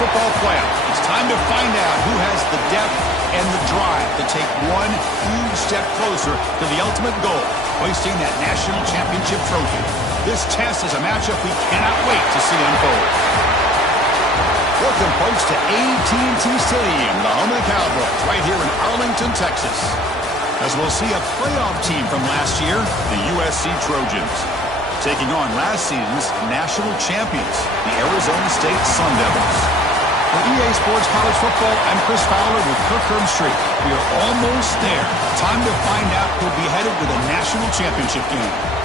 football playoff. It's time to find out who has the depth and the drive to take one huge step closer to the ultimate goal, hoisting that national championship trophy. This test is a matchup we cannot wait to see unfold. Welcome, folks, to AT&T Stadium, the home of the Cowboys, right here in Arlington, Texas. As we'll see a playoff team from last year, the USC Trojans, taking on last season's national champions, the Arizona State Sun Devils. For EA Sports College Football, I'm Chris Fowler with Kirk Herbstreit. We are almost there. Time to find out who'll be headed with a national championship game.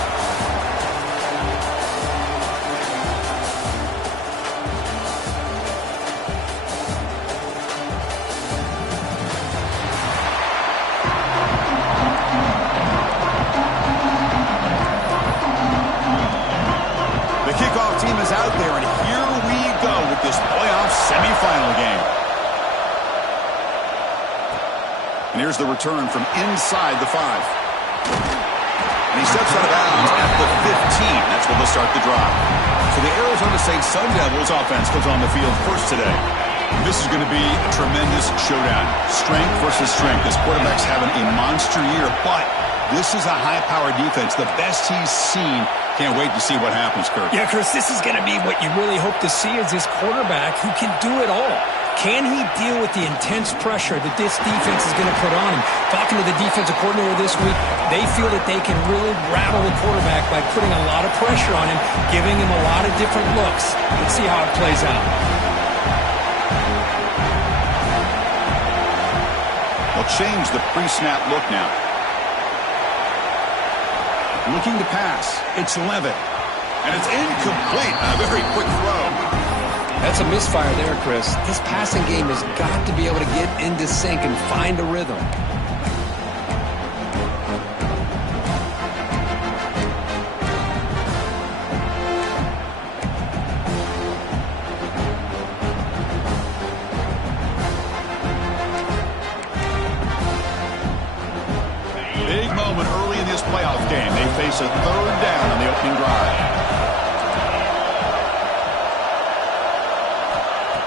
Team is out there, and here we go with this playoff semifinal game. And here's the return from inside the 5. And he steps out of bounds at the 15. That's where they'll start the drive. So the Arizona State Sun Devils offense comes on the field first today. This is going to be a tremendous showdown. Strength versus strength. This quarterback's having a monster year, but this is a high-powered defense, the best he's seen. Can't wait to see what happens, Kirk. Yeah, Chris, this is going to be what you really hope to see is this quarterback who can do it all. Can he deal with the intense pressure that this defense is going to put on him? Talking to the defensive coordinator this week, they feel that they can really rattle the quarterback by putting a lot of pressure on him, giving him a lot of different looks. Let's see how it plays out. They'll change the pre-snap look now. Looking to pass. It's Levitt. And it's incomplete. A very quick throw. That's a misfire there, Chris. This passing game has got to be able to get into sync and find a rhythm. Big moment early in this playoff game. They face a third down on the opening drive.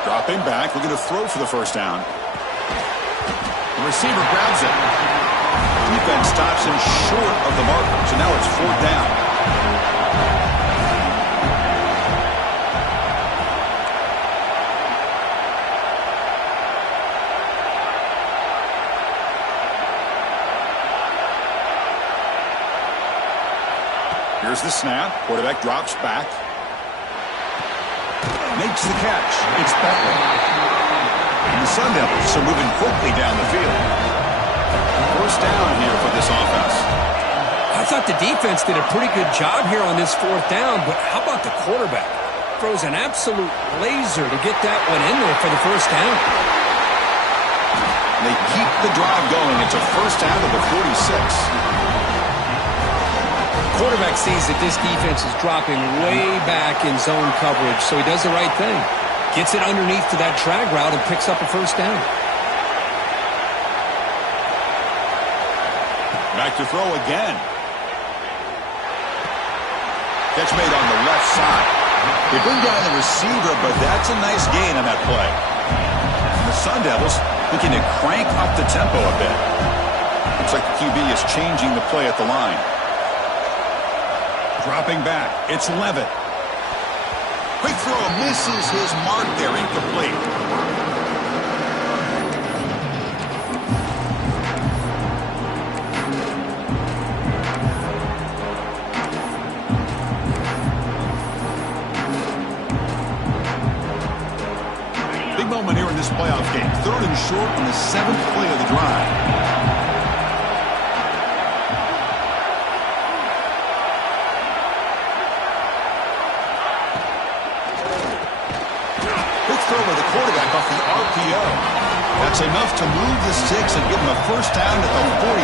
Dropping back, looking to throw for the first down. The receiver grabs it. Defense stops him short of the marker, so now it's fourth down. Here's the snap. Quarterback drops back. Makes the catch. It's Butler. And the Sun Devils are moving quickly down the field. First down here for this offense. I thought the defense did a pretty good job here on this fourth down, but how about the quarterback? Throws an absolute laser to get that one in there for the first down. They keep the drive going. It's a first down to the 46. Quarterback sees that this defense is dropping way back in zone coverage, so he does the right thing. Gets it underneath to that drag route and picks up a first down. Back to throw again. Catch made on the left side. They bring down the receiver, but that's a nice gain on that play. And the Sun Devils looking to crank up the tempo a bit. Looks like the QB is changing the play at the line. Dropping back, it's Levitt. Quick throw misses his mark there, incomplete. Big moment here in this playoff game. Third and short on the 7th play of the drive. That's enough to move the sticks and give them a first down at the 41.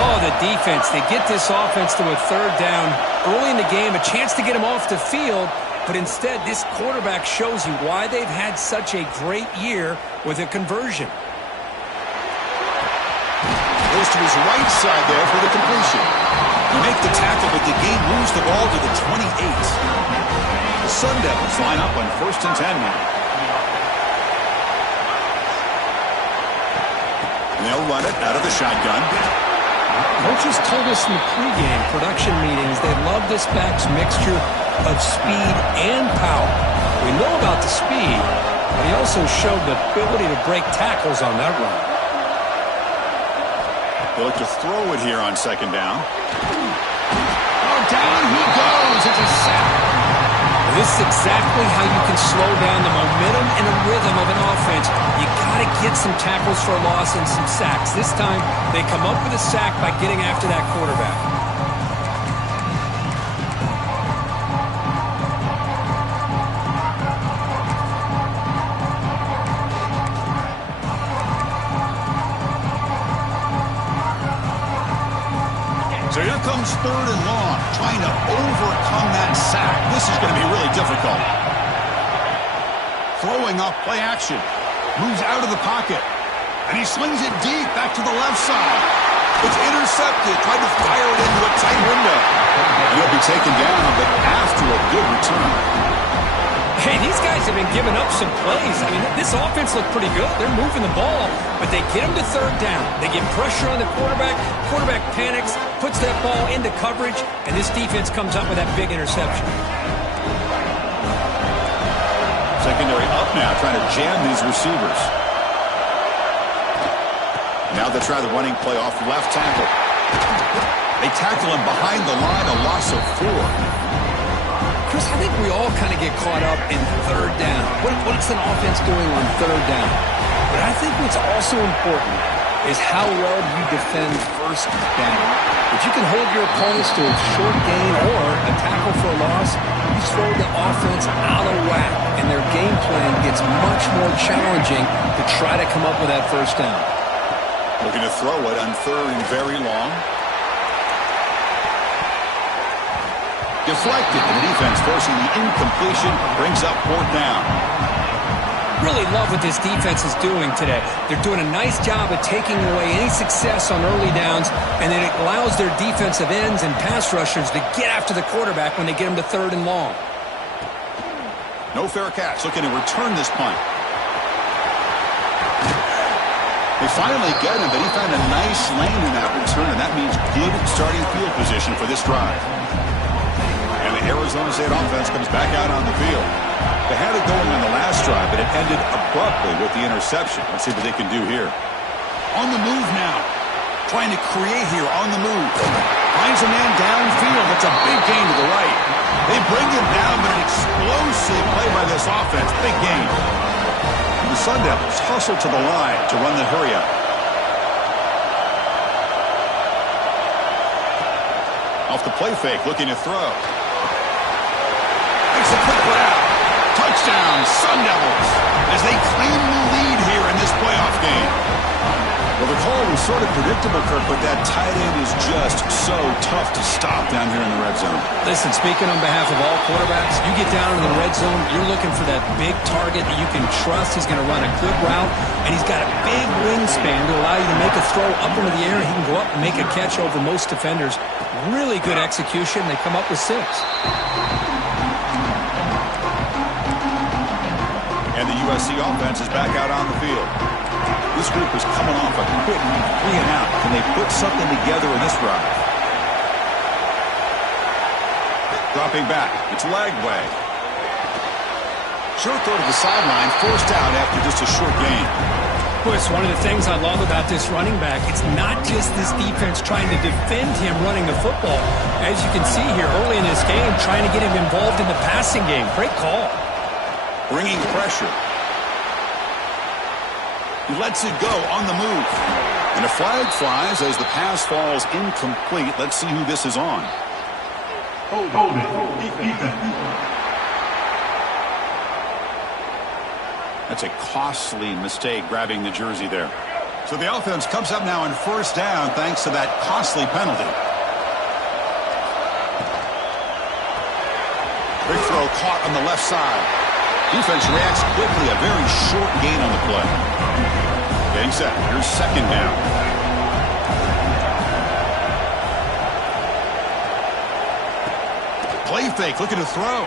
Oh, the defense. They get this offense to a third down early in the game, a chance to get them off the field, but instead this quarterback shows you why they've had such a great year with a conversion. Goes to his right side there for the completion. You make the tackle, but the game moves the ball to the 28. The Sun Devils line up on 1st and 10 now. And they'll run it out of the shotgun. Coaches told us in the pregame production meetings they love this back's mixture of speed and power. We know about the speed, but he also showed the ability to break tackles on that run. They look to throw it here on second down. Oh, down he goes. It's a sack. This is exactly how you can slow down the momentum and the rhythm of an offense. You got to get some tackles for a loss and some sacks. This time, they come up with a sack by getting after that quarterback. So here comes third and long, trying to overcome that sack. This is going to be really difficult. Throwing up play action. Moves out of the pocket. And he slings it deep back to the left side. It's intercepted. Tried to fire it into a tight window. And he'll be taken down, but after a good return. Hey, these guys have been giving up some plays. I mean, this offense looked pretty good. They're moving the ball, but they get him to third down. They get pressure on the quarterback. Quarterback panics, puts that ball into coverage, and this defense comes up with that big interception. Secondary up now, trying to jam these receivers. Now they try the running play off left tackle. They tackle him behind the line, a loss of 4. Chris, I think we all kind of get caught up in third down. What's an offense doing on third down? But I think what's also important is how well you defend first down. If you can hold your opponents to a short gain or a tackle for a loss, you throw the offense out of whack, and their game plan gets much more challenging to try to come up with that first down. Looking to throw it on third and very long. Deflected, and the defense forcing the incompletion, brings up fourth down. Really love what this defense is doing today. They're doing a nice job of taking away any success on early downs, and then it allows their defensive ends and pass rushers to get after the quarterback when they get him to third and long. No fair catch, looking to return this punt. They finally get him, but he found a nice lane in that return, and that means good starting field position for this drive. And the Arizona State offense comes back out on the field. They had it going on the last drive, but it ended abruptly with the interception. Let's see what they can do here. On the move now. Trying to create here on the move. Finds a man downfield. That's a big gain to the right. They bring him down, but an explosive play by this offense. Big gain. The Sun Devils hustle to the line to run the hurry-up. Off the play fake, looking to throw. Makes a quick route. Touchdown, Sun Devils, as they claim the lead here in this playoff game. Well, the call was sort of predictable, Kirk, but that tight end is just so tough to stop down here in the red zone. Listen, speaking on behalf of all quarterbacks, you get down in the red zone, you're looking for that big target that you can trust. He's going to run a good route, and he's got a big wingspan to allow you to make a throw up into the air. He can go up and make a catch over most defenders. Really good execution. They come up with 6. And the USC offense is back out on the field. This group is coming off a quick 3 and out. Can they put something together in this drive? Dropping back. It's Lagway. Short throw to the sideline. Forced out after just a short gain. Well, it's one of the things I love about this running back. It's not just this defense trying to defend him running the football. As you can see here early in this game, trying to get him involved in the passing game. Great call. Bringing pressure. He lets it go on the move. And a flag flies as the pass falls incomplete. Let's see who this is on. Hold it. Defense. That's a costly mistake, grabbing the jersey there. So the offense comes up now on first down thanks to that costly penalty. Big throw caught on the left side. Defense reacts quickly. A very short gain on the play. Getting set. Here's second down. Play fake. Looking to throw.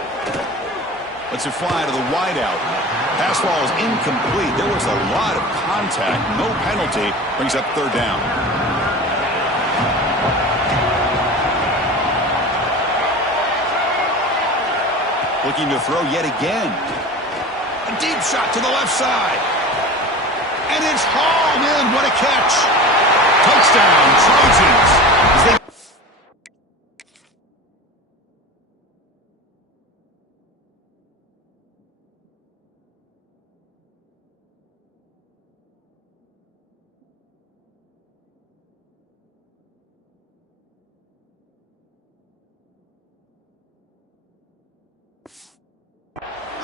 Lets it fly to the wideout. Pass ball is incomplete. There was a lot of contact. No penalty. Brings up third down. Looking to throw yet again. A deep shot to the left side. And it's hauled in. What a catch. Touchdown, Trojans.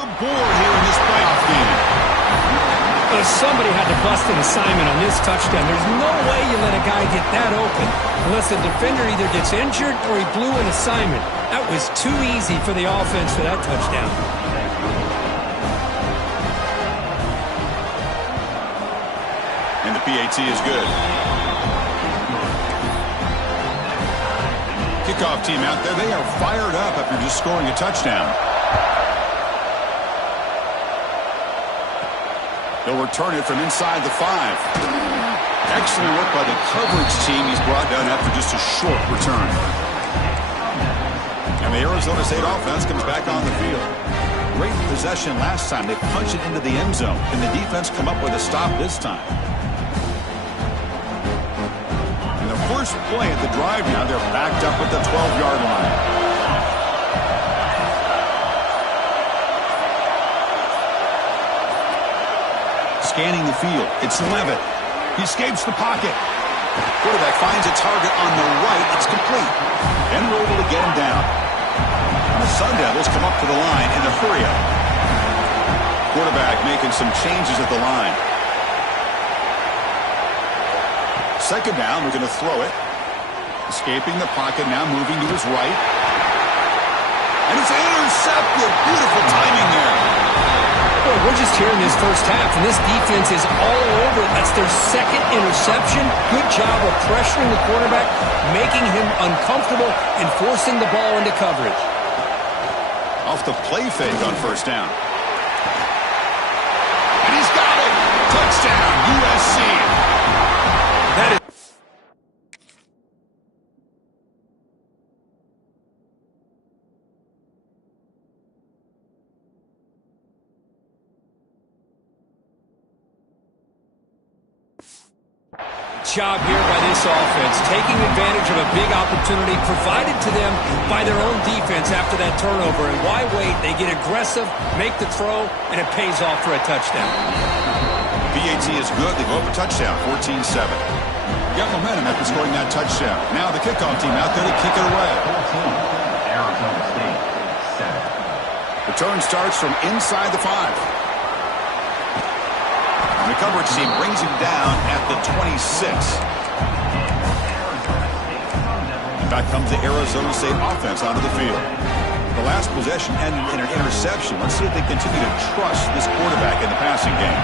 The board here in this playoff game. Somebody had to bust an assignment on this touchdown. There's no way you let a guy get that open unless the defender either gets injured or he blew an assignment. That was too easy for the offense for that touchdown. And the PAT is good. Kickoff team out there, they are fired up after just scoring a touchdown. They'll return it from inside the 5. Excellent work by the coverage team. He's brought down after just a short return. And the Arizona State offense comes back on the field. Great possession last time. They punched it into the end zone. Can the defense come up with a stop this time? And the first play at the drive now, they're backed up at the 12-yard line. Scanning the field. It's Levitt. He escapes the pocket. Quarterback finds a target on the right. It's complete. And we're able to get him down. And the Sun Devils come up to the line in a hurry-up. Quarterback making some changes at the line. Second down, we're going to throw it. Escaping the pocket, now moving to his right. And it's intercepted. Beautiful timing there. Boy, we're just here in this first half, and this defense is all over it. That's their second interception. Good job of pressuring the quarterback, making him uncomfortable, and forcing the ball into coverage. Off the play fake on first down. And he's got it. Touchdown, USC. That is job here by this offense, taking advantage of a big opportunity provided to them by their own defense after that turnover. And why wait? They get aggressive, make the throw, and it pays off for a touchdown. PAT is good. They go up a touchdown, 14-7. Got momentum after scoring that touchdown. Now the kickoff team out there to kick it away. Arizona State, 7. Return starts from inside the 5. The coverage team brings him down at the 26. Back comes the Arizona State offense onto the field. The last possession ended in an interception. Let's see if they continue to trust this quarterback in the passing game.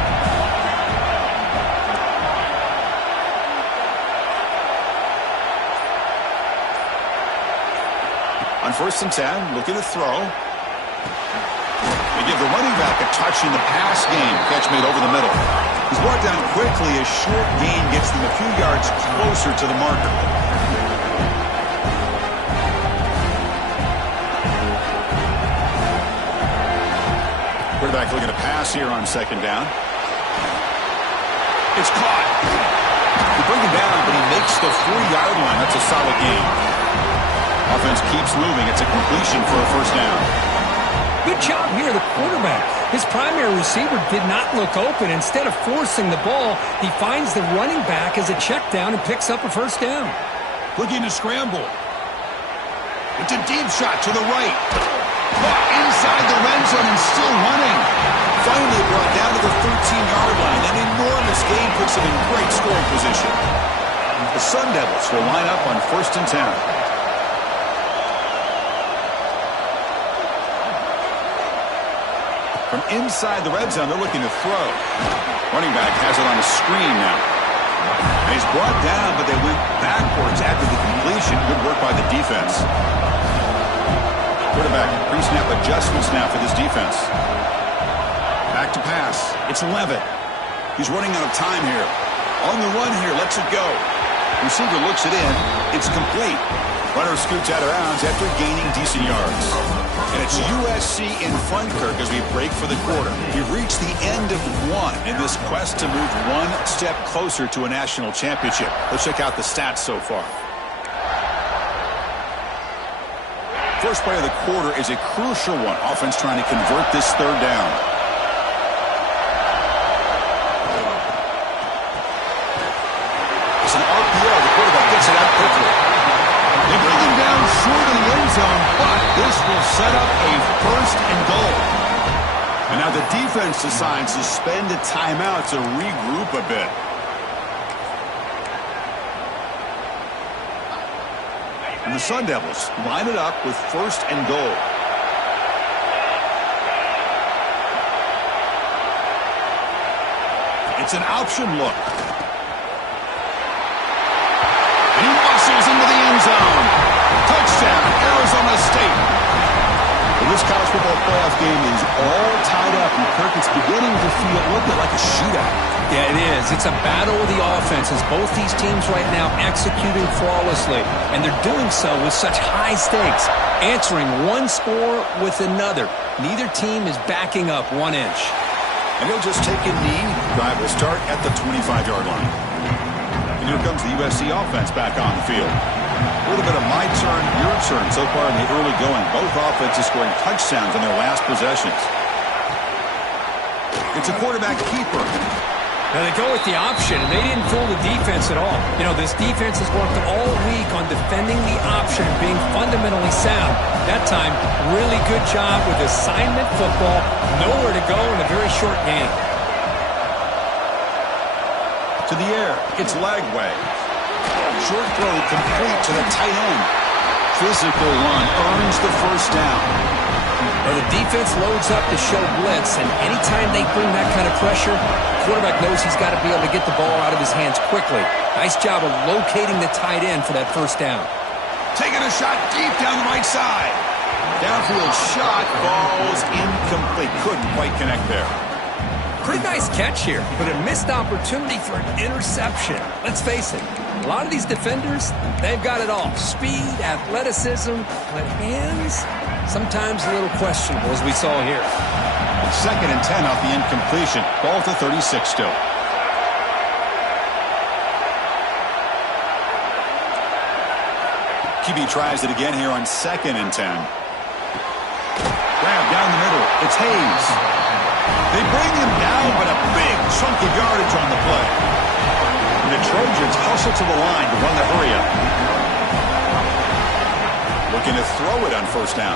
On 1st and 10, looking to throw. They give the running back a touch in the pass game. Catch made over the middle. He's brought down quickly. A short gain gets them a few yards closer to the marker. Quarterback looking to pass here on second down. It's caught. They bring him down, but he makes the 4-yard line. That's a solid gain. Offense keeps moving. It's a completion for a first down. Good job here, the quarterback. His primary receiver did not look open. Instead of forcing the ball, he finds the running back as a check down and picks up a first down. Looking to scramble. It's a deep shot to the right. Caught inside the red zone and still running. Finally brought down to the 13-yard line. An enormous gain puts him in great scoring position. The Sun Devils will line up on 1st and 10. From inside the red zone, they're looking to throw. Running back has it on a screen now. And he's brought down, but they went backwards after the completion. Good work by the defense. Quarterback pre-snap adjustments now for this defense. Back to pass. It's Levitt. He's running out of time here. On the run here, lets it go. Receiver looks it in. It's complete. Runner scoots out of bounds after gaining decent yards. And it's USC in front, Kirk, as we break for the quarter. We've reached the end of one in this quest to move one step closer to a national championship. Let's check out the stats so far. First play of the quarter is a crucial one. Offense trying to convert this third down. It's an RPO. The quarterback gets it out quickly. They bring him down short of the end zone, but this will set up a first and goal. And now the defense decides to spend a timeout to regroup a bit. And the Sun Devils line it up with first and goal. It's an option look. And he muscles into the end zone. Touchdown, Arizona State. Well, this college football playoff game is all tied up, and Kirk, it's beginning to feel a little bit like a shootout. Yeah, it is. It's a battle of the offenses. Both these teams right now executing flawlessly, and they're doing so with such high stakes, answering one score with another. Neither team is backing up 1 inch. And he'll just take a knee. Drive will start at the 25-yard line. And here comes the USC offense back on the field. A little bit of my turn, your turn so far in the early going. Both offenses scoring touchdowns on their last possessions. It's a quarterback keeper. Now they go with the option, and they didn't fool the defense at all. You know, this defense has worked all week on defending the option and being fundamentally sound. That time, really good job with assignment football. Nowhere to go in a very short game. To the air, it's Lagway. Short throw complete to the tight end. Physical run earns the first down. Well, the defense loads up to show blitz, and anytime they bring that kind of pressure, the quarterback knows he's got to be able to get the ball out of his hands quickly. Nice job of locating the tight end for that first down. Taking a shot deep down the right side. Downfield shot falls incomplete. Couldn't quite connect there. Pretty nice catch here, but a missed opportunity for an interception. Let's face it, a lot of these defenders, they've got it all. Speed, athleticism, but hands, sometimes a little questionable, as we saw here. Second and 10 off the incompletion. Ball to 36 still. QB tries it again here on second and 10. Grab down the middle. It's Hayes. They bring him down, but a big chunk of yardage on the play. And the Trojans hustle to the line to run the hurry-up. Looking to throw it on first down.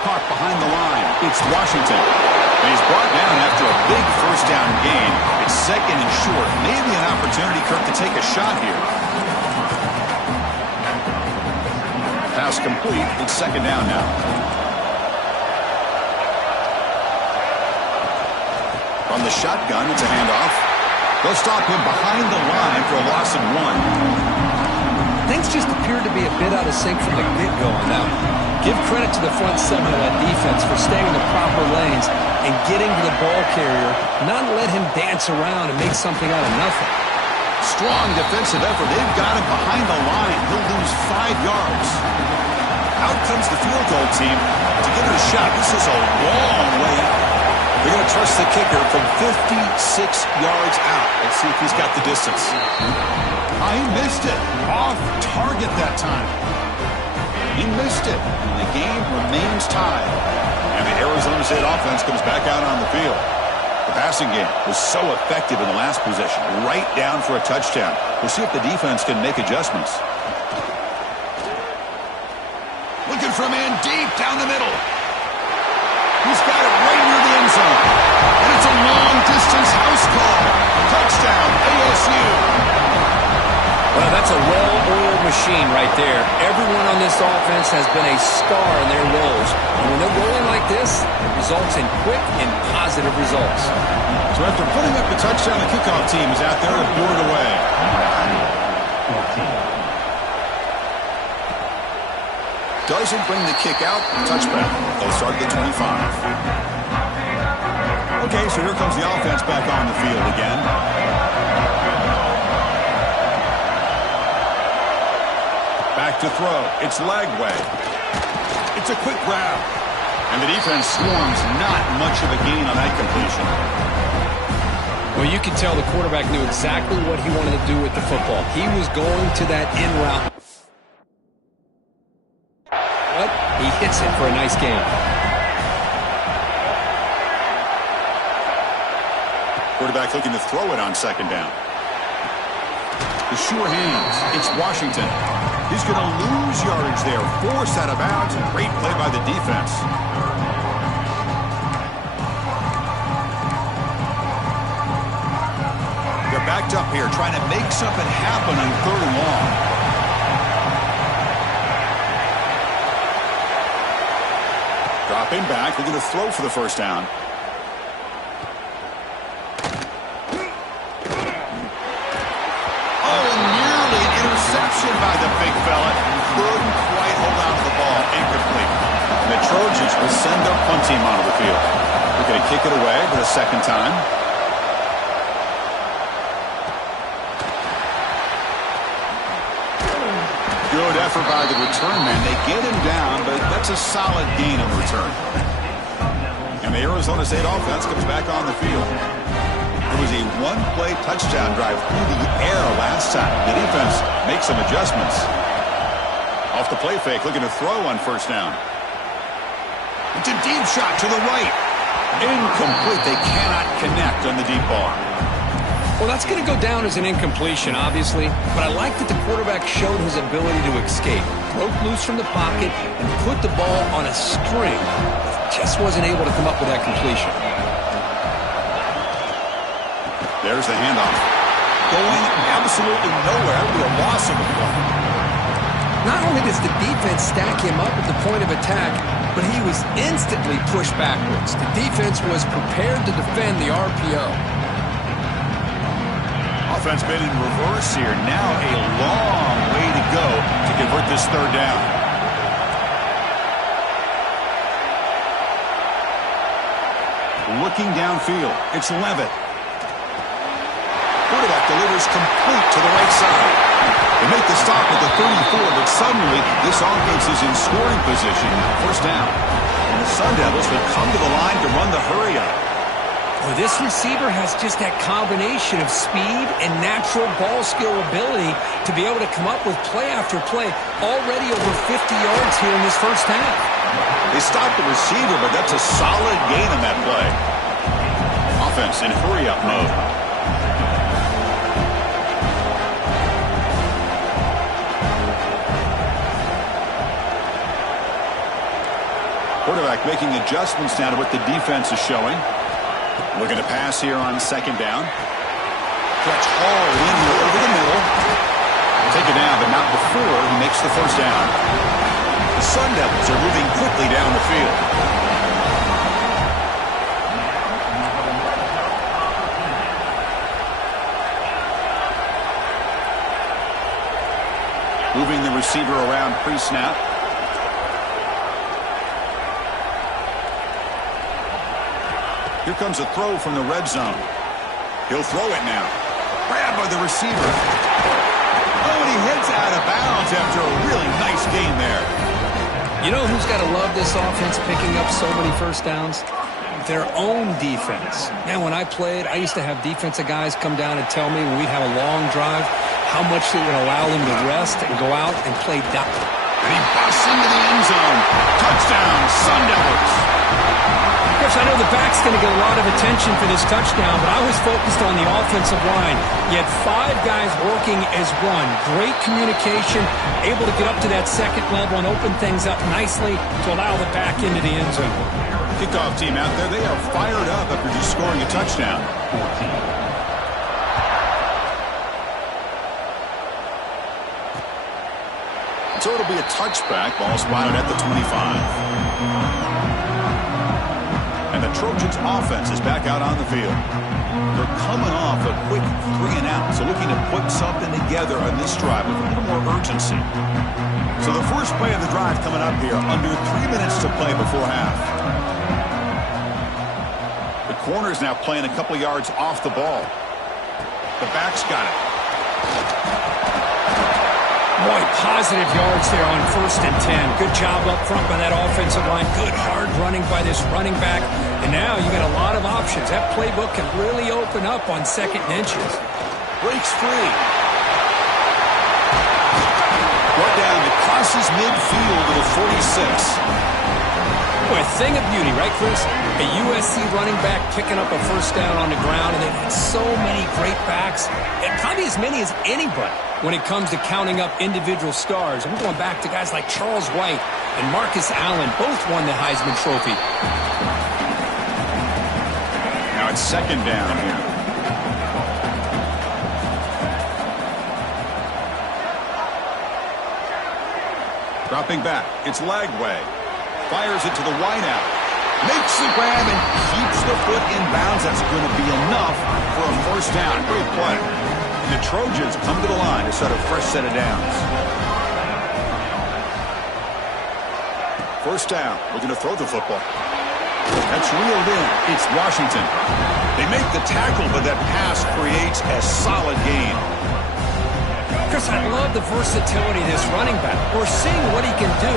Caught behind the line. It's Washington. And he's brought down after a big first down gain. It's second and short. Maybe an opportunity, Kirk, to take a shot here. Pass complete. It's second down now. From the shotgun, it's a handoff. They'll stop him behind the line for a loss of 1. Things just appear to be a bit out of sync from the get-go on that one. Give credit to the front seven of that defense for staying in the proper lanes and getting to the ball carrier, not let him dance around and make something out of nothing. Strong defensive effort. They've got him behind the line. He'll lose 5 yards. Out comes the field goal team to give it a shot. This is a long way out. They're going to trust the kicker from 56 yards out. Let's see if he's got the distance. He missed it. Off target that time. He missed it. And the game remains tied. And the Arizona State offense comes back out on the field. The passing game was so effective in the last possession. Right down for a touchdown. We'll see if the defense can make adjustments. Looking for a man deep down the middle. He's got it right near the end zone. And it's a long-distance house call. Touchdown, ASU. Well, that's a well-oiled machine right there. Everyone on this offense has been a star in their roles. And when they're rolling like this, it results in quick and positive results. So after putting up the touchdown, the kickoff team is out there to board it away. Doesn't bring the kick out. Touchback. They'll start at the 25. Okay, so here comes the offense back on the field again. Back to throw. It's leg way. It's a quick grab. And the defense swarms. Not much of a gain on that completion. Well, you can tell the quarterback knew exactly what he wanted to do with the football. He was going to that in route. But he hits it for a nice gain. Quarterback looking to throw it on second down. The sure hands. It's Washington. He's going to lose yardage there. Forced out of bounds. And great play by the defense. They're backed up here trying to make something happen on 3rd and long. Dropping back. Looking to throw for the first down. By the big fella. Couldn't quite hold on to the ball. Incomplete. And the Trojans will send their punt team onto the field. They're going to kick it away for the second time. Good effort by the return man. They get him down, but that's a solid gain on the return. And the Arizona State offense comes back on the field. It was a one-play touchdown drive through the air last time. The defense makes some adjustments. Off the play fake, looking to throw on first down. It's a deep shot to the right. Incomplete. They cannot connect on the deep ball. Well, that's going to go down as an incompletion, obviously. But I like that the quarterback showed his ability to escape. Broke loose from the pocket and put the ball on a string. Just wasn't able to come up with that completion. There's the handoff. Going absolutely nowhere with a loss of the play. Not only does the defense stack him up at the point of attack, but he was instantly pushed backwards. The defense was prepared to defend the RPO. Offense been in reverse here. Now a long way to go to convert this 3rd down. Looking downfield. It's Levitt. Quarterback delivers complete to the right side. They make the stop at the 34, but suddenly this offense is in scoring position. First down. And the Sun Devils will come to the line to run the hurry-up. Well, this receiver has just that combination of speed and natural ball skill ability to be able to come up with play after play. Already over 50 yards here in this first half. They stopped the receiver, but that's a solid gain on that play. Offense in hurry-up mode. Quarterback making adjustments now to what the defense is showing. Looking to pass here on second down. Catch hard in here over the middle. Take it down, but not before he makes the first down. The Sun Devils are moving quickly down the field. Moving the receiver around pre-snap. Here comes a throw from the red zone. He'll throw it now. Grabbed by the receiver. Oh, and he hits out of bounds after a really nice gain there. You know who's got to love this offense picking up so many first downs? Their own defense. Man, when I played, I used to have defensive guys come down and tell me when we'd have a long drive how much it would allow them to rest and go out and play down. And he busts into the end zone. Touchdown, Sun Devils. Of course, I know the back's going to get a lot of attention for this touchdown, but I was focused on the offensive line. You had 5 guys working as one. Great communication, able to get up to that second level and open things up nicely to allow the back into the end zone. Kickoff team out there, they are fired up after just scoring a touchdown. 14. So it'll be a touchback, ball spotted at the 25. And the Trojans offense is back out on the field. They're coming off a quick 3-and-out, so looking to put something together on this drive with a little more urgency. So the first play of the drive coming up here, under 3 minutes to play before half. The corner's now playing a couple yards off the ball. The back's got it. Boy, positive yards there on 1st and 10. Good job up front by that offensive line. Good hard running by this running back. And now you got a lot of options. That playbook can really open up on 2nd and inches. Breaks free. Brought down, it crosses midfield to the 46. Boy, a thing of beauty, right, Chris? A USC running back picking up a 1st down on the ground, and they've had so many great backs, and probably as many as anybody when it comes to counting up individual stars. And we're going back to guys like Charles White and Marcus Allen. Both won the Heisman Trophy. Now it's 2nd down here. Dropping back. It's Lagway. Fires it to the wideout. Makes the grab and keeps the foot in bounds. That's going to be enough for a 1st down. Great play. And the Trojans come to the line to start a fresh set of downs. 1st down. Looking to throw the football. That's reeled in. It's Washington. They make the tackle, but that pass creates a solid gain. Chris, I love the versatility of this running back. We're seeing what he can do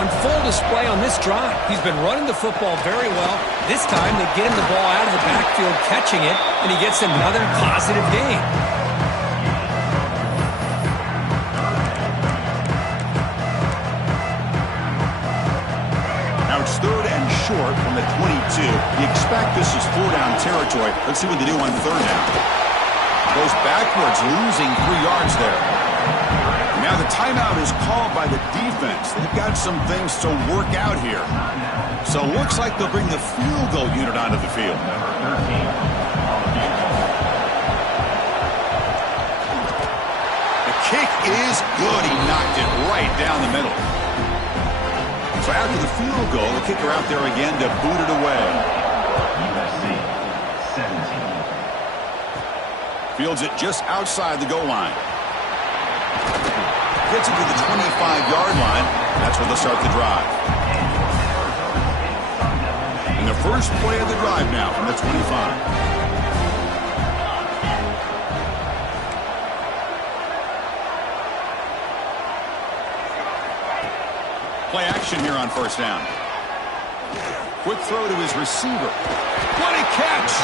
on full display on this drive. He's been running the football very well. This time, they get him the ball out of the backfield, catching it, and he gets another positive gain. Now it's 3rd and short from the 22. You expect this is 4-down territory. Let's see what they do on 3rd down. Goes backwards, losing 3 yards there. Now the timeout is called by the defense. They've got some things to work out here. So it looks like they'll bring the field goal unit onto the field. The kick is good. He knocked it right down the middle. So after the field goal, the kicker out there again to boot it away. USC 17. Fields it just outside the goal line. Gets it to the 25-yard line. That's where they'll start the drive. And the first play of the drive now from the 25. Play action here on 1st down. Quick throw to his receiver. What a catch!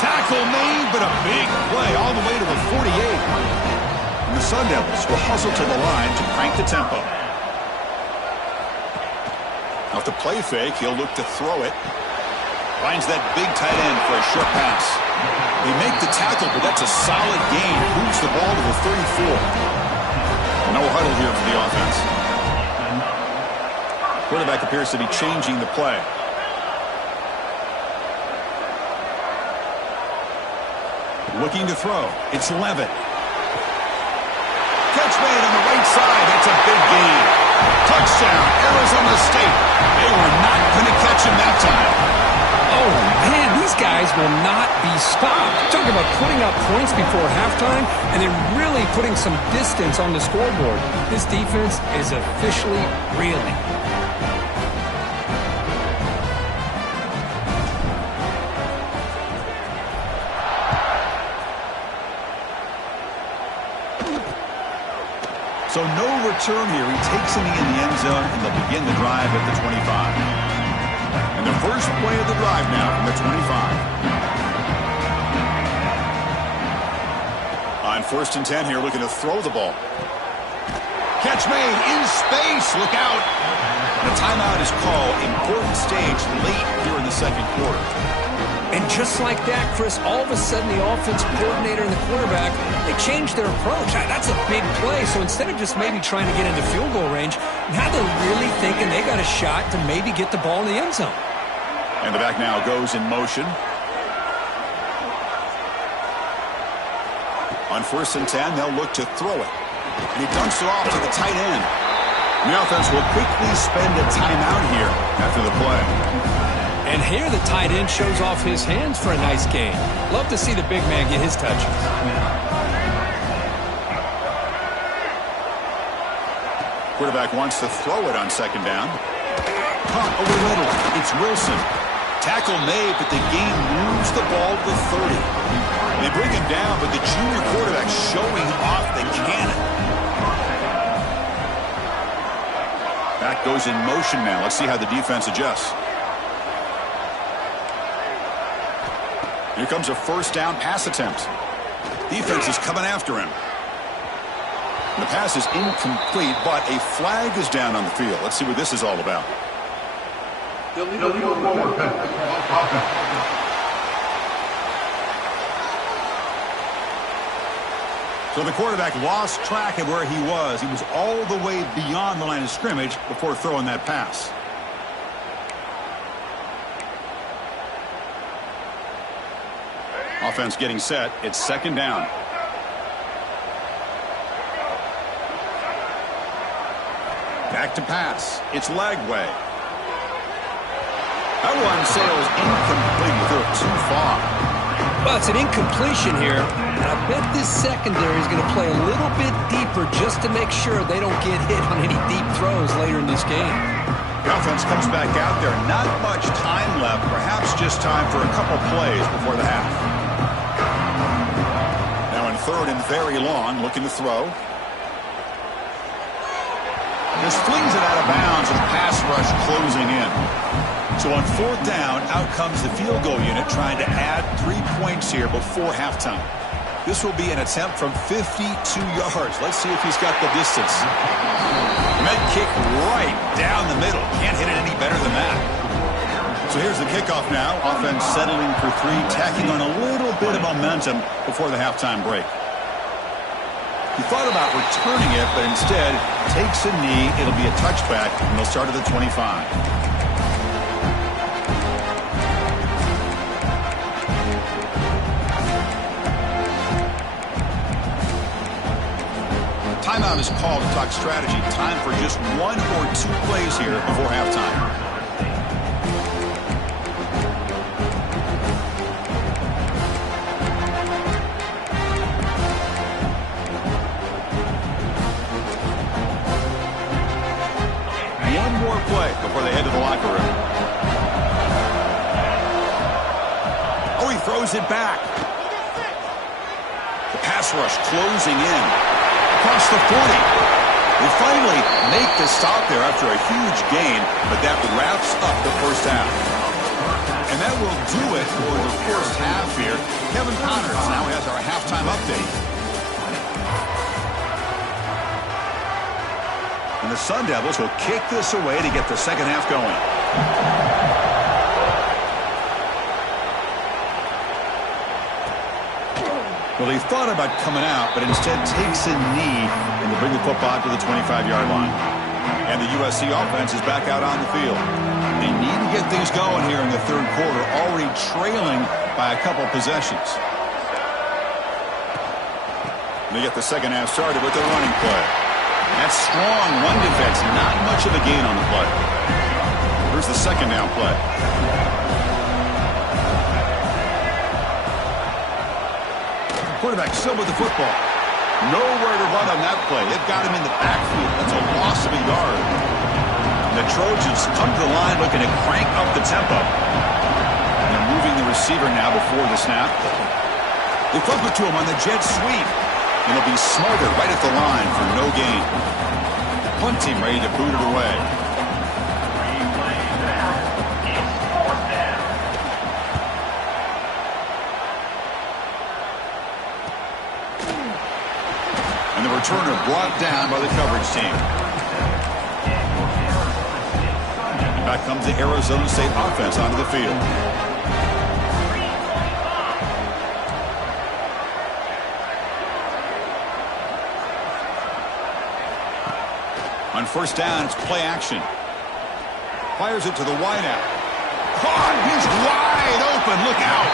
Tackle made, but a big play all the way to the 48. And the Sun Devils will hustle to the line to crank the tempo. Off the play fake, he'll look to throw it. Finds that big tight end for a short pass. They make the tackle, but that's a solid gain. Moves the ball to the 34. No huddle here for the offense. Quarterback appears to be changing the play. Looking to throw. It's Levitt. Catch made on the right side. That's a big gain. Touchdown, Arizona State. They were not going to catch him that time. Oh, man, these guys will not be stopped. Talk about putting up points before halftime and then really putting some distance on the scoreboard. This defense is officially reeling. So no return here. He takes it in the end zone, and they'll begin the drive at the 25. And the first play of the drive now from the 25. On 1st and 10 here, looking to throw the ball. Catch made in space. Look out. The timeout is called. Important stage late here in the 2nd quarter. And just like that, Chris, all of a sudden the offensive coordinator and the quarterback, they changed their approach. That's a big play. So instead of just maybe trying to get into field goal range, now they're really thinking they got a shot to maybe get the ball in the end zone. And the back now goes in motion. On 1st and 10, they'll look to throw it. And he dumps it off to the tight end. And the offense will quickly spend a timeout here after the play. And here the tight end shows off his hands for a nice gain. Love to see the big man get his touches. Quarterback wants to throw it on 2nd down. Caught over the middle. It's Wilson. Tackle made, but the game moves the ball to the 30. They bring him down, but the junior quarterback showing off the cannon. Back goes in motion now. Let's see how the defense adjusts. Here comes a first down pass attempt. Defense is coming after him. The pass is incomplete, but a flag is down on the field. Let's see what this is all about. So the quarterback lost track of where he was. He was all the way beyond the line of scrimmage before throwing that pass. Offense getting set. It's second down. Back to pass. It's Lagway. That one sails incomplete. He threw it too far. Well, it's an incompletion here. And I bet this secondary is going to play a little bit deeper just to make sure they don't get hit on any deep throws later in this game. The offense comes back out there. Not much time left. Perhaps just time for a couple plays before the half. Now in third and very long, looking to throw. Just flings it out of bounds and pass rush closing in. So on fourth down, out comes the field goal unit trying to add 3 points here before halftime. This will be an attempt from 52 yards. Let's see if he's got the distance. Med kick right down the middle. Can't hit it any better than that. So here's the kickoff now. Offense settling for 3, tacking on a little bit of momentum before the halftime break. He thought about returning it, but instead takes a knee. It'll be a touchback, and they'll start at the 25. Timeout is called to talk strategy. Time for just 1 or 2 plays here before halftime. One more play before they head to the locker room. Oh, he throws it back. The pass rush closing in. Across the 40. They finally make the stop there after a huge gain, but that wraps up the first half. And that will do it for the first half here. Kevin Connors now has our halftime update. And the Sun Devils will kick this away to get the second half going. Well, he thought about coming out, but instead takes a knee and to bring the football to the 25-yard line. And the USC offense is back out on the field. They need to get things going here in the third quarter, already trailing by a couple possessions. They get the second half started with their running play. That's strong run defense, not much of a gain on the play. Here's the second down play. Quarterback still with the football. Nowhere to run on that play. It got him in the backfield. That's a loss of a yard. And the Trojans come to the line looking to crank up the tempo. And they're moving the receiver now before the snap. They flip it to him on the jet sweep. And he'll be smothered right at the line for no gain. Punt team ready to boot it away. And the returner brought down by the coverage team. And back comes the Arizona State offense onto the field. On first down, it's play action. Fires it to the wideout. Caught! He's wide open. Look out.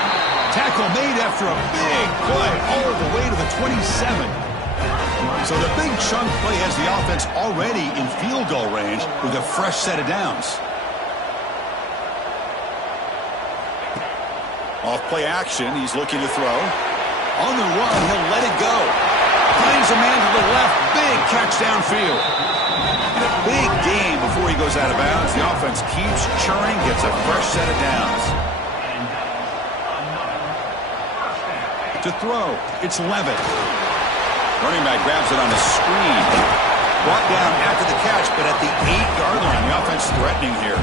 Tackle made after a big play all the way to the 27. So the big chunk play has the offense already in field goal range with a fresh set of downs. Off play action, he's looking to throw. On the run, he'll let it go. Finds a man to the left. Big catch downfield. And a big gain before he goes out of bounds. The offense keeps churning, gets a fresh set of downs. To throw, it's Levitt. Running back grabs it on a screen. Brought down after the catch, but at the 8-yard line, the offense threatening here.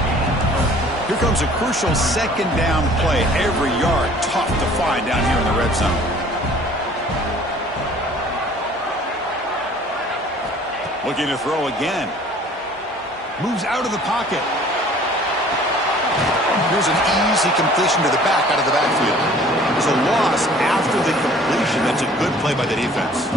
Here comes a crucial second down play. Every yard tough to find down here in the red zone. Looking to throw again. Moves out of the pocket. Here's an easy completion to the back out of the backfield. There's a loss after the completion. That's a good play by the defense.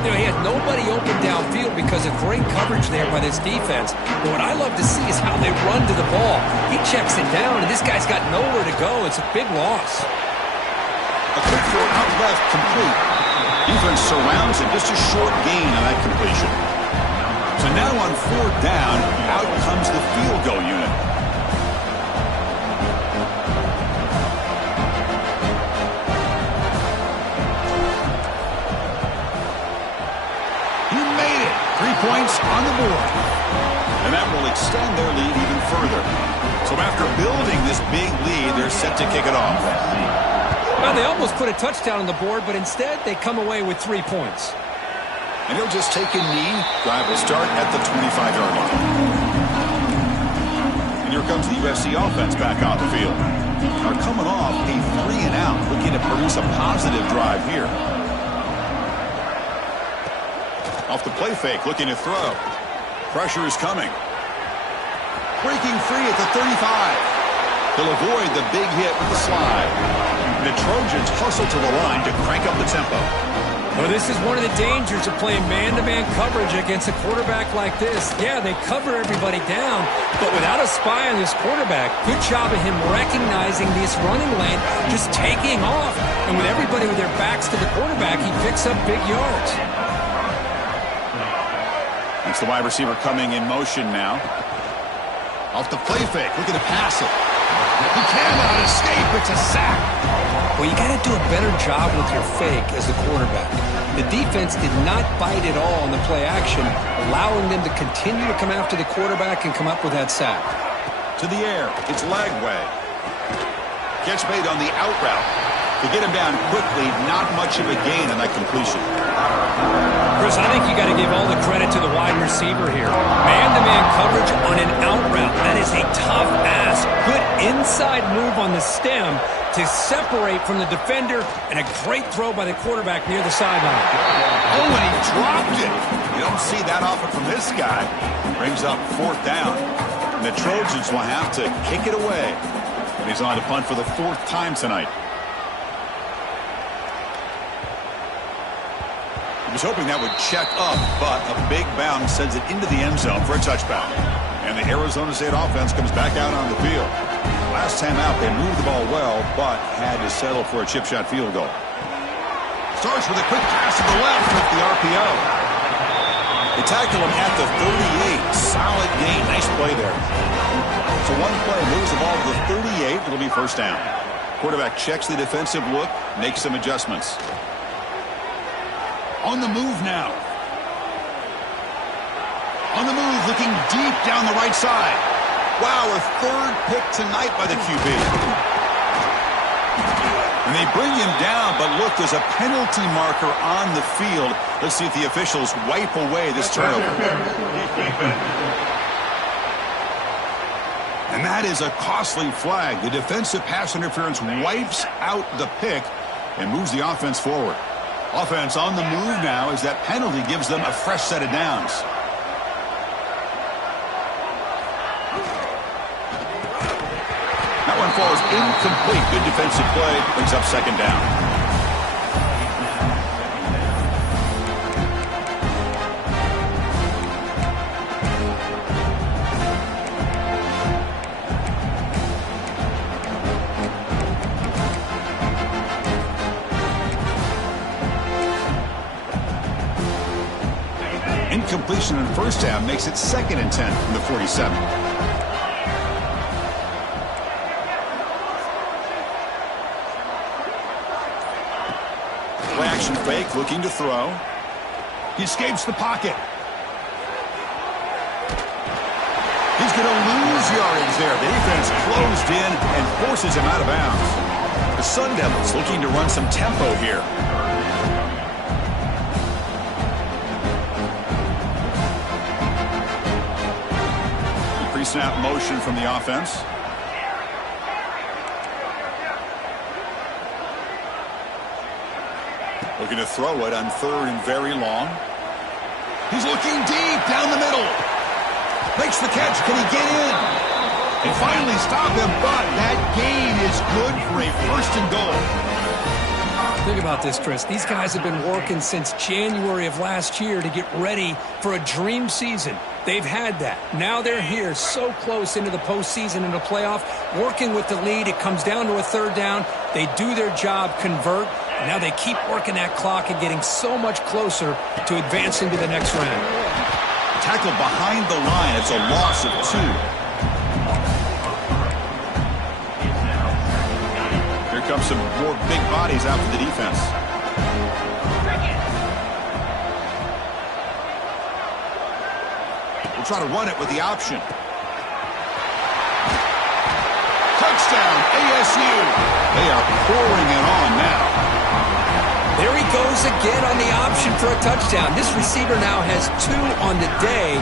You know, he had nobody open downfield because of great coverage there by this defense. But what I love to see is how they run to the ball. He checks it down, and this guy's got nowhere to go. It's a big loss. A quick throw out left, complete. Defense surrounds it, just a short gain on that completion. So now on 4th down, out comes the field goal unit. He made it. 3 points on the board. And that will extend their lead even further. So after building this big lead, they're set to kick it off. Well, they almost put a touchdown on the board, but instead they come away with 3 points. And he'll just take a knee. Drive will start at the 25-yard line. And here comes the USC offense back on the field. Are coming off a 3-and-out, looking to produce a positive drive here. Off the play fake, looking to throw. Pressure is coming. Breaking free at the 35. He'll avoid the big hit with the slide. The Trojans hustle to the line to crank up the tempo. Well, this is one of the dangers of playing man-to-man coverage against a quarterback like this. Yeah, they cover everybody down, but without a spy on this quarterback, good job of him recognizing this running lane, just taking off. And with everybody with their backs to the quarterback, he picks up big yards. That's the wide receiver coming in motion now. Off the play fake, looking to pass it. He cannot escape. It's a sack. Well, you got to do a better job with your fake as the quarterback. The defense did not bite at all on the play action, allowing them to continue to come after the quarterback and come up with that sack. To the air, it's Lagway. Catch made on the out route. To get him down quickly, not much of a gain on that completion. Chris, I think you got to give all the credit to the wide receiver here. Man-to-man coverage on an out route. That is a tough ask. Good inside move on the stem to separate from the defender, and a great throw by the quarterback near the sideline. Oh, and he dropped it. You don't see that often from this guy. Brings up 4th down. And the Trojans will have to kick it away. And he's on to punt for the 4th time tonight. He was hoping that would check up, but a big bounce sends it into the end zone for a touchback. And the Arizona State offense comes back out on the field. Last time out, they moved the ball well, but had to settle for a chip shot field goal. Starts with a quick pass to the left with the RPO. They tackle him at the 38. Solid gain. Nice play there. So one play moves the ball to the 38. It'll be 1st down. Quarterback checks the defensive look, makes some adjustments. On the move now. On the move, looking deep down the right side. Wow, a 3rd pick tonight by the QB. And they bring him down, but look, there's a penalty marker on the field. Let's see if the officials wipe away this turnover. And that is a costly flag. The defensive pass interference wipes out the pick and moves the offense forward. Offense on the move now as that penalty gives them a fresh set of downs. That one falls incomplete. Good defensive play. Brings up 2nd down. Incompletion in 1st down makes it 2nd and 10 from the 47. Play action fake, looking to throw. He escapes the pocket. He's going to lose yardage there. The defense closed in and forces him out of bounds. The Sun Devils looking to run some tempo here. Pre-snap motion from the offense. Looking to throw it on 3rd and very long. He's looking deep down the middle. Makes the catch. Can he get in? And finally stop him, but that gain is good for a 1st and goal. Think about this, Chris. These guys have been working since January of last year to get ready for a dream season. They've had that. Now they're here so close into the postseason and the playoff, working with the lead. It comes down to a 3rd down. They do their job, convert. And now they keep working that clock and getting so much closer to advancing to the next round. Tackle behind the line. It's a loss of 2. Here comes some more big bodies out for the defense. We'll try to run it with the option. Touchdown, ASU. They are pouring it on now. There he goes again on the option for a touchdown. This receiver now has 2 on the day.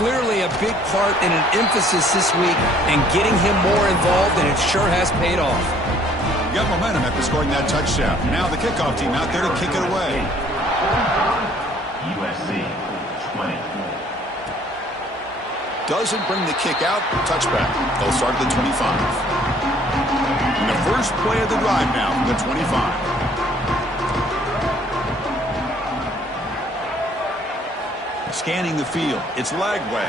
Clearly a big part and an emphasis this week in getting him more involved, and it sure has paid off. Got momentum after scoring that touchdown. Now the kickoff team out there to kick it away. USC 20. Doesn't bring the kick out. Touchback. They'll start at the 25. And the first play of the drive now from the 25. Scanning the field. It's Lagway.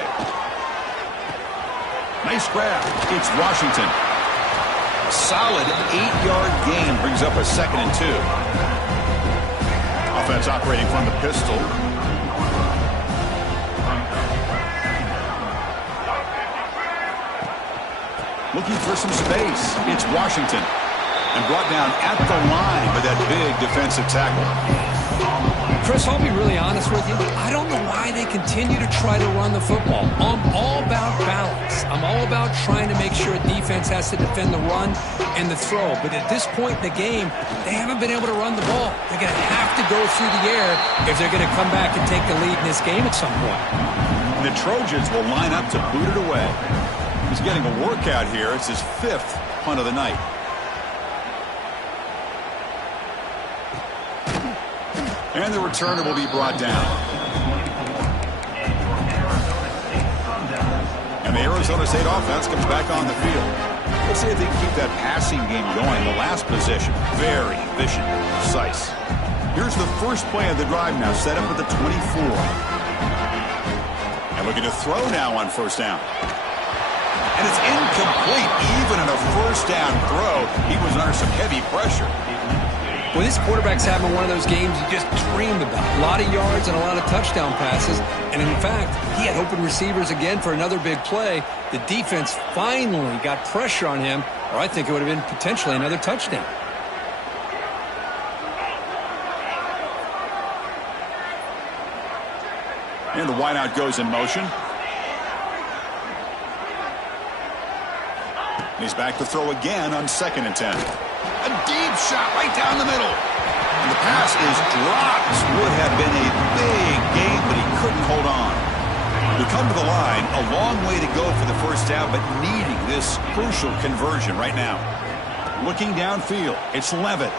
Nice grab. It's Washington. A solid 8-yard gain brings up a 2nd and 2. Offense operating from the pistol. Looking for some space. It's Washington. And brought down at the line by that big defensive tackle. Chris, I'll be really honest with you. I don't know why they continue to try to run the football. I'm all about balance. I'm all about trying to make sure defense has to defend the run and the throw. But at this point in the game, they haven't been able to run the ball. They're going to have to go through the air if they're going to come back and take the lead in this game at some point. And the Trojans will line up to boot it away. He's getting a workout here. It's his 5th punt of the night. And the returner will be brought down. And the Arizona State offense comes back on the field. Let's see if they can keep that passing game going. The last possession, very efficient, precise. Here's the first play of the drive now, set up at the 24. And looking to throw now on 1st down. And it's incomplete. Even in a 1st down throw, he was under some heavy pressure. Well, this quarterback's having one of those games you just dreamed about. A lot of yards and a lot of touchdown passes. And in fact, he had open receivers again for another big play. The defense finally got pressure on him, or I think it would have been potentially another touchdown. And the wideout goes in motion. He's back to throw again on 2nd and 10. A deep shot right down the middle. And the pass is dropped. Would have been a big gain, but he couldn't hold on. We come to the line. A long way to go for the 1st down, but needing this crucial conversion right now. Looking downfield. It's Levitt.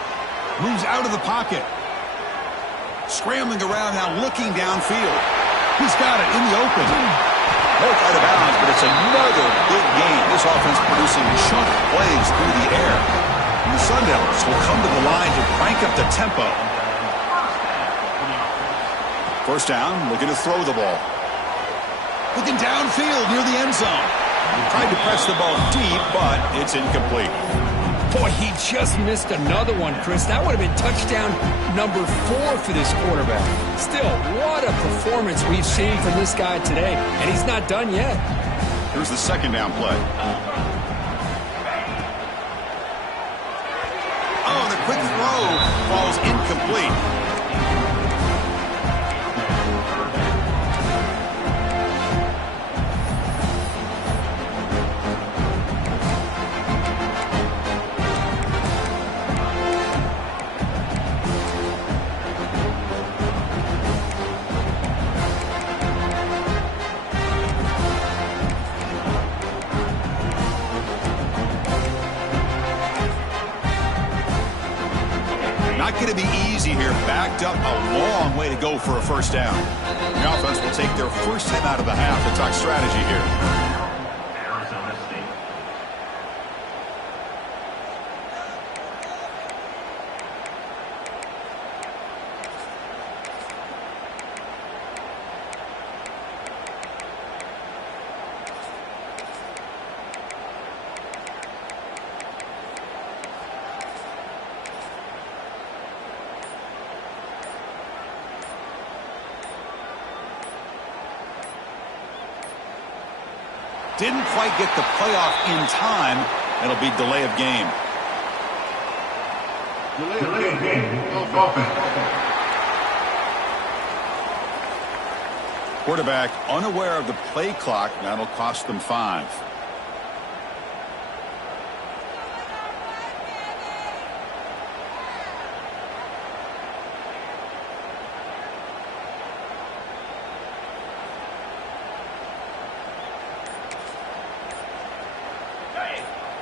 Moves out of the pocket. Scrambling around now, looking downfield. He's got it in the open. Both out of bounds, but it's another big gain. This offense producing chunk plays through the air. And the Sun Devils will come to the line to crank up the tempo. 1st down, looking to throw the ball. Looking downfield near the end zone. Tried to press the ball deep, but it's incomplete. Boy, he just missed another one, Chris. That would have been touchdown number 4 for this quarterback. Still, what a performance we've seen from this guy today, and he's not done yet. Here's the 2nd down play. Oh, the quick throw falls incomplete. Not going to be easy here. Backed up a long way to go for a first down. The offense will take their first time out of the half to talk strategy here. Didn't quite get the playoff in time. It'll be delay of game. Delay of game. Offense. Quarterback unaware of the play clock. That'll cost them 5.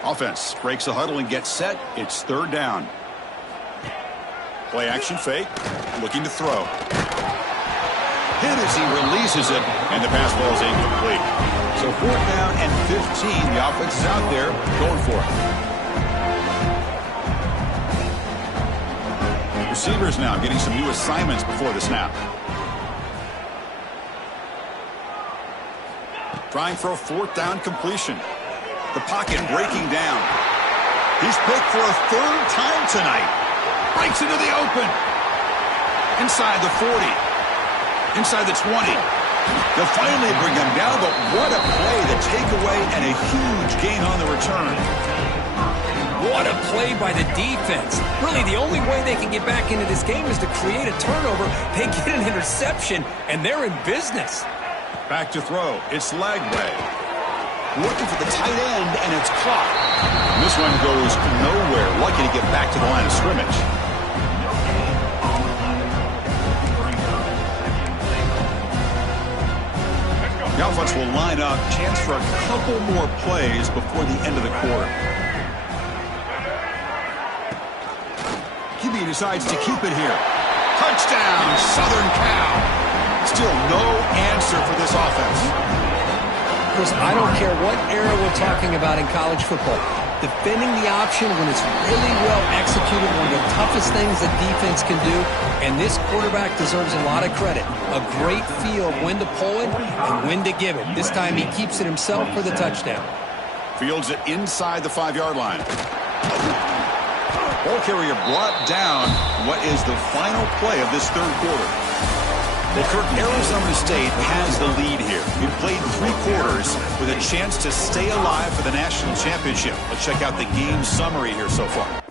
Offense breaks the huddle and gets set. It's third down. Play action fake. Looking to throw. Hit as he releases it, and the pass ball is incomplete. So fourth down and 15. The offense is out there going for it. Receivers now getting some new assignments before the snap. Trying for a fourth down completion. The pocket breaking down. He's picked for a third time tonight. Breaks into the open. Inside the 40. Inside the 20. They'll finally bring him down, but what a play. The takeaway and a huge gain on the return. What a play by the defense. Really, the only way they can get back into this game is to create a turnover. They get an interception, and they're in business. Back to throw. It's Lagway. Looking for the tight end, and it's caught. This one goes nowhere. Lucky to get back to the line of scrimmage. The offense will line up. Chance for a couple more plays before the end of the quarter. QB decides to keep it here. Touchdown, Southern Cal. Still no answer for this offense. I don't care what era we're talking about in college football. Defending the option when it's really well executed, one of the toughest things that defense can do, and this quarterback deserves a lot of credit. A great feel of when to pull it and when to give it. This time he keeps it himself for the touchdown. Fields it inside the 5-yard line. Ball carrier brought down. What is the final play of this third quarter? Well, Kirk, Arizona State has the lead here. We've played 3 quarters with a chance to stay alive for the national championship. Let's check out the game summary here so far.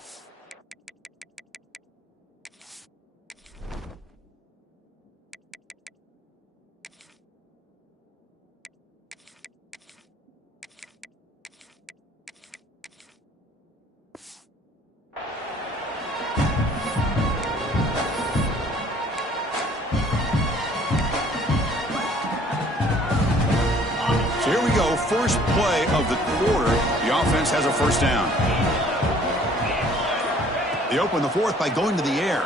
First play of the quarter, the offense has a first down. They open the fourth by going to the air.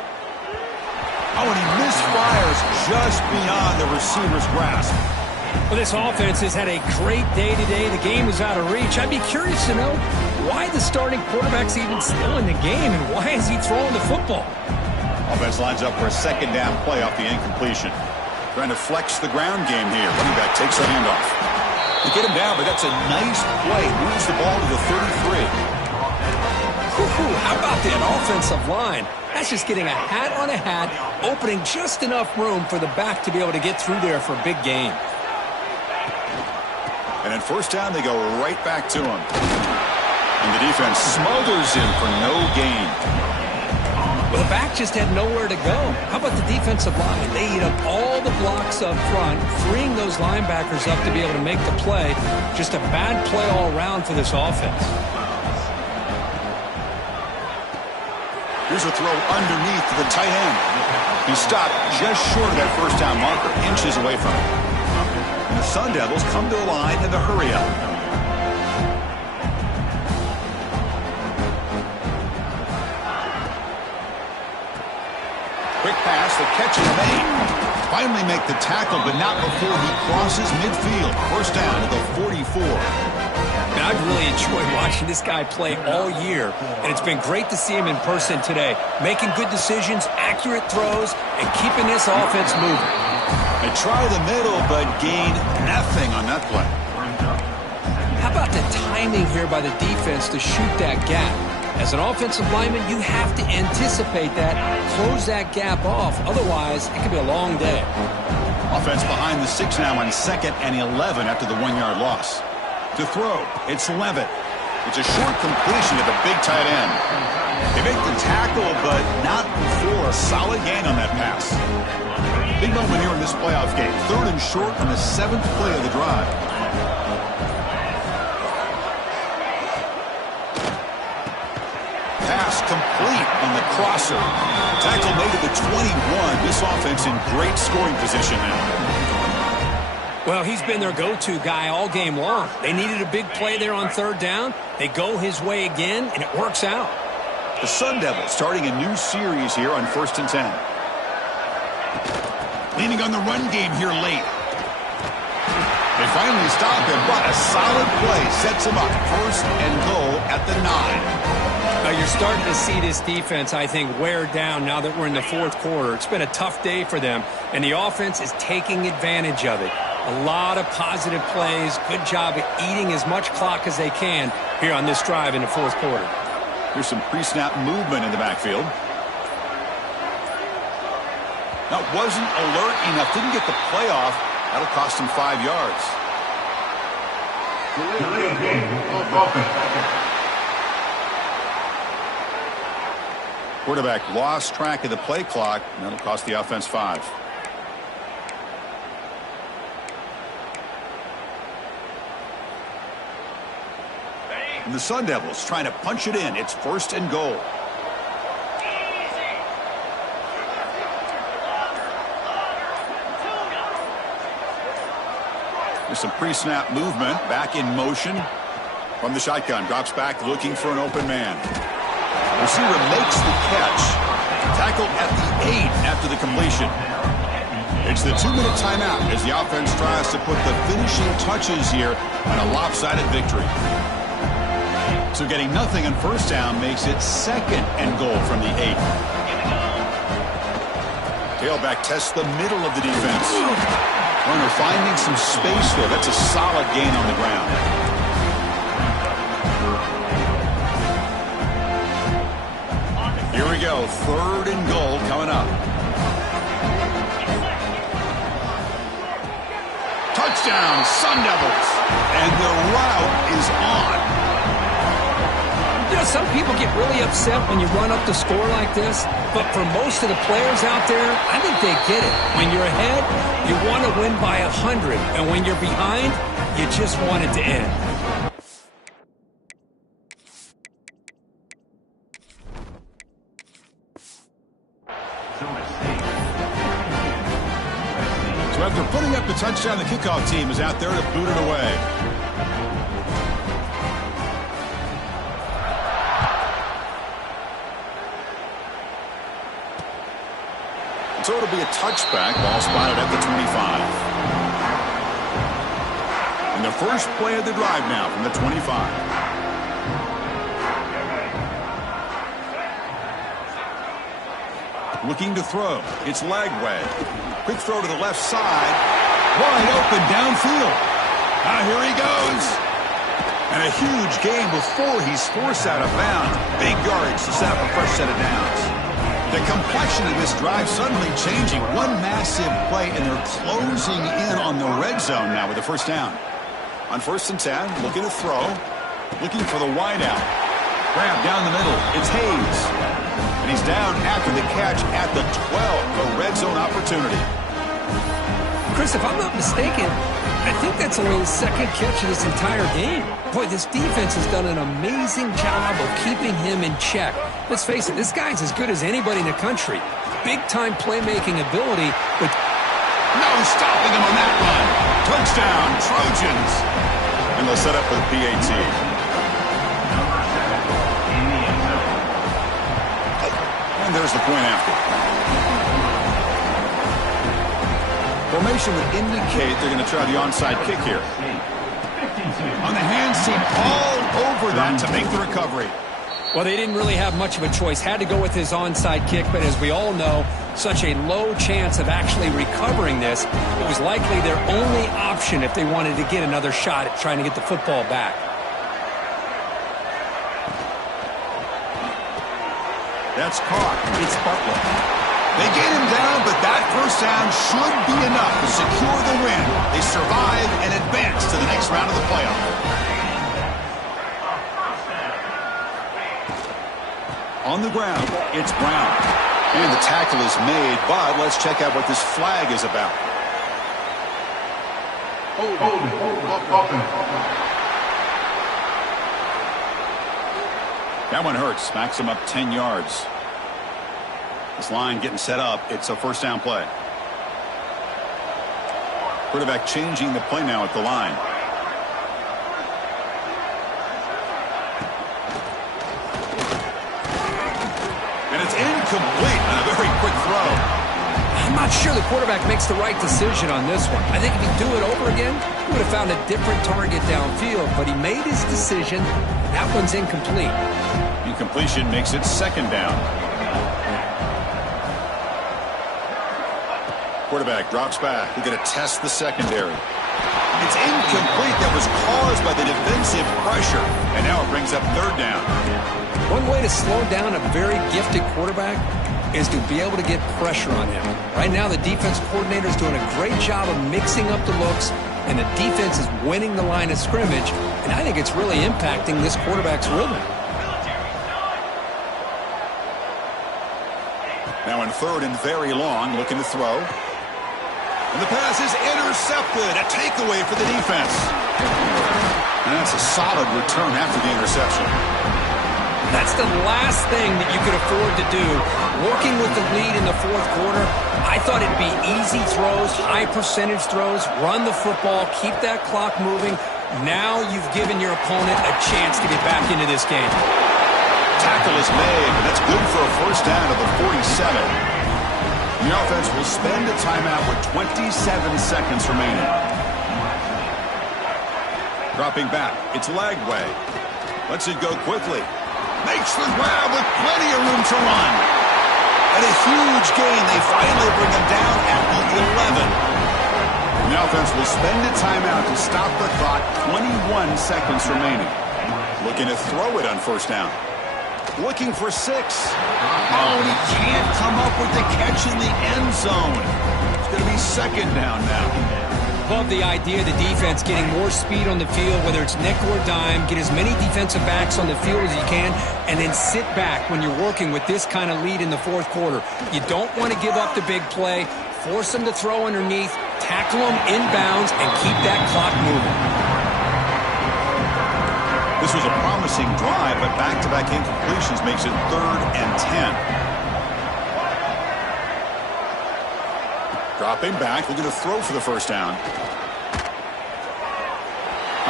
Oh, and he misfires just beyond the receiver's grasp. Well, this offense has had a great day today. The game is out of reach. I'd be curious to know why the starting quarterback's even still in the game, and why is he throwing the football? Offense lines up for a second down play off the incompletion. Trying to flex the ground game here. Running back takes the handoff. They get him down, but that's a nice play. Moves the ball to the 33. How about that offensive line? That's just getting a hat on a hat, opening just enough room for the back to be able to get through there for a big gain. And at first down, they go right back to him. And the defense smothers him for no gain. Well, the back just had nowhere to go. How about the defensive line? They eat up all the blocks up front, freeing those linebackers up to be able to make the play. Just a bad play all around for this offense. Here's a throw underneath to the tight end. He stopped just short of that first down marker, inches away from it. And the Sun Devils come to the line in the hurry-up. Quick pass, the catch is made. Finally make the tackle, but not before he crosses midfield. First down to the 44. And I've really enjoyed watching this guy play all year, and it's been great to see him in person today, making good decisions, accurate throws, and keeping this offense moving. They try the middle, but gain nothing on that play. How about the timing here by the defense to shoot that gap? As an offensive lineman, you have to anticipate that, close that gap off. Otherwise, it could be a long day. Offense behind the 6 now on 2nd and 11 after the 1-yard loss. To throw, it's Levitt. It's a short completion to the big tight end. They make the tackle, but not before a solid gain on that pass. Big moment here in this playoff game. 3rd and short on the 7th play of the drive. Pass complete on the crosser. Tackle made at the 21. This offense in great scoring position now. Well, he's been their go-to guy all game long. They needed a big play there on 3rd down. They go his way again, and it works out. The Sun Devils starting a new series here on 1st and 10. Leaning on the run game here late. They finally stop him, but a solid play sets him up. 1st and goal at the 9. Now you're starting to see this defense, I think, wear down now that we're in the 4th quarter. It's been a tough day for them, and the offense is taking advantage of it. A lot of positive plays. Good job at eating as much clock as they can here on this drive in the 4th quarter. Here's some pre-snap movement in the backfield. That wasn't alert enough. Didn't get the play off. That'll cost him 5 yards. Quarterback lost track of the play clock, and that'll cost the offense 5. And the Sun Devils trying to punch it in. It's 1st and goal. There's some pre-snap movement. Back in motion from the shotgun. Drops back looking for an open man. Receiver makes the catch. Tackled at the 8 after the completion. It's the 2-minute timeout as the offense tries to put the finishing touches here on a lopsided victory. So getting nothing on 1st down makes it 2nd and goal from the 8. Tailback tests the middle of the defense. Runner finding some space there. That's a solid gain on the ground. Here we go. 3rd and goal coming up. Touchdown, Sun Devils. And the route is on. You know, some people get really upset when you run up the score like this, but for most of the players out there, I think they get it. When you're ahead, you want to win by 100, and when you're behind, you just want it to end. So after putting up the touchdown, the kickoff team is out there to boot it away. So it'll be a touchback, ball spotted at the 25. And the first play of the drive now from the 25. Looking to throw. It's Lagway. Quick throw to the left side. Wide open downfield. Here he goes. And a huge gain before he's forced out of bounds. Big yardage to set up a fresh set of downs. The complexion of this drive suddenly changing. One massive play, and they're closing in on the red zone now with the 1st down. On 1st and 10, looking to throw. Looking for the wideout. Grab down the middle. It's Hayes. And he's down after the catch at the 12. A red zone opportunity. Chris, if I'm not mistaken, I think that's only his 2nd catch of this entire game. Boy, this defense has done an amazing job of keeping him in check. Let's face it, this guy's as good as anybody in the country. Big-time playmaking ability, but no stopping him on that run. Touchdown, Trojans. And they'll set up for the PAT. And there's the point after. Formation would indicate they're going to try the onside kick here. On the hands team, all over that to make the recovery. Well, they didn't really have much of a choice. Had to go with his onside kick, but as we all know, such a low chance of actually recovering this. It was likely their only option if they wanted to get another shot at trying to get the football back. That's caught. It's Butler. They get him down, but that first down should be enough to secure the win. They survive and advance to the next round of the playoff. On the ground, it's Brown. And the tackle is made, but let's check out what this flag is about. That one hurts. Smacks him up 10 yards. This line getting set up. It's a first down play. Quarterback changing the play now at the line. And it's incomplete on a very quick throw. I'm not sure the quarterback makes the right decision on this one. I think if he'd do it over again, he would have found a different target downfield, but he made his decision. That one's incomplete. Incompletion makes it second down. Quarterback drops back. We're going to test the secondary. It's incomplete. That was caused by the defensive pressure. And now it brings up third down. One way to slow down a very gifted quarterback is to be able to get pressure on him. Right now, the defense coordinator is doing a great job of mixing up the looks, and the defense is winning the line of scrimmage, and I think it's really impacting this quarterback's rhythm. Now in third and very long, looking to throw. And the pass is intercepted. A takeaway for the defense. And that's a solid return after the interception. That's the last thing that you could afford to do. Working with the lead in the fourth quarter, I thought it'd be easy throws, high percentage throws, run the football, keep that clock moving. Now you've given your opponent a chance to get back into this game. Tackle is made, and that's good for a first down to the 47. The offense will spend a timeout with 27 seconds remaining. Dropping back, it's Lagway. Lets it go quickly. Makes the grab with plenty of room to run. And a huge gain. They finally bring him down at the 11. The offense will spend a timeout to stop the clock. 21 seconds remaining. Looking to throw it on first down. Looking for 6. Oh, he can't come up with the catch in the end zone. It's going to be second down now. Love the idea of the defense getting more speed on the field, whether it's nickel or dime, get as many defensive backs on the field as you can, and then sit back when you're working with this kind of lead in the fourth quarter. You don't want to give up the big play, force them to throw underneath, tackle them inbounds, and keep that clock moving. This was a promising drive, but back-to-back incompletions makes it 3rd and 10. Dropping back, looking to throw for the first down.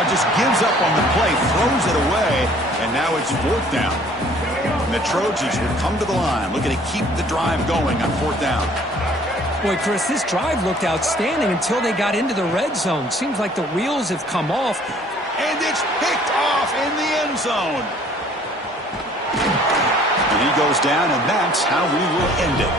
Just gives up on the play, throws it away, and now it's 4th down. And the Trojans will come to the line, looking to keep the drive going on 4th down. Boy, Chris, this drive looked outstanding until they got into the red zone. Seems like the wheels have come off. And it's picked off in the end zone. And he goes down, and that's how we will end it.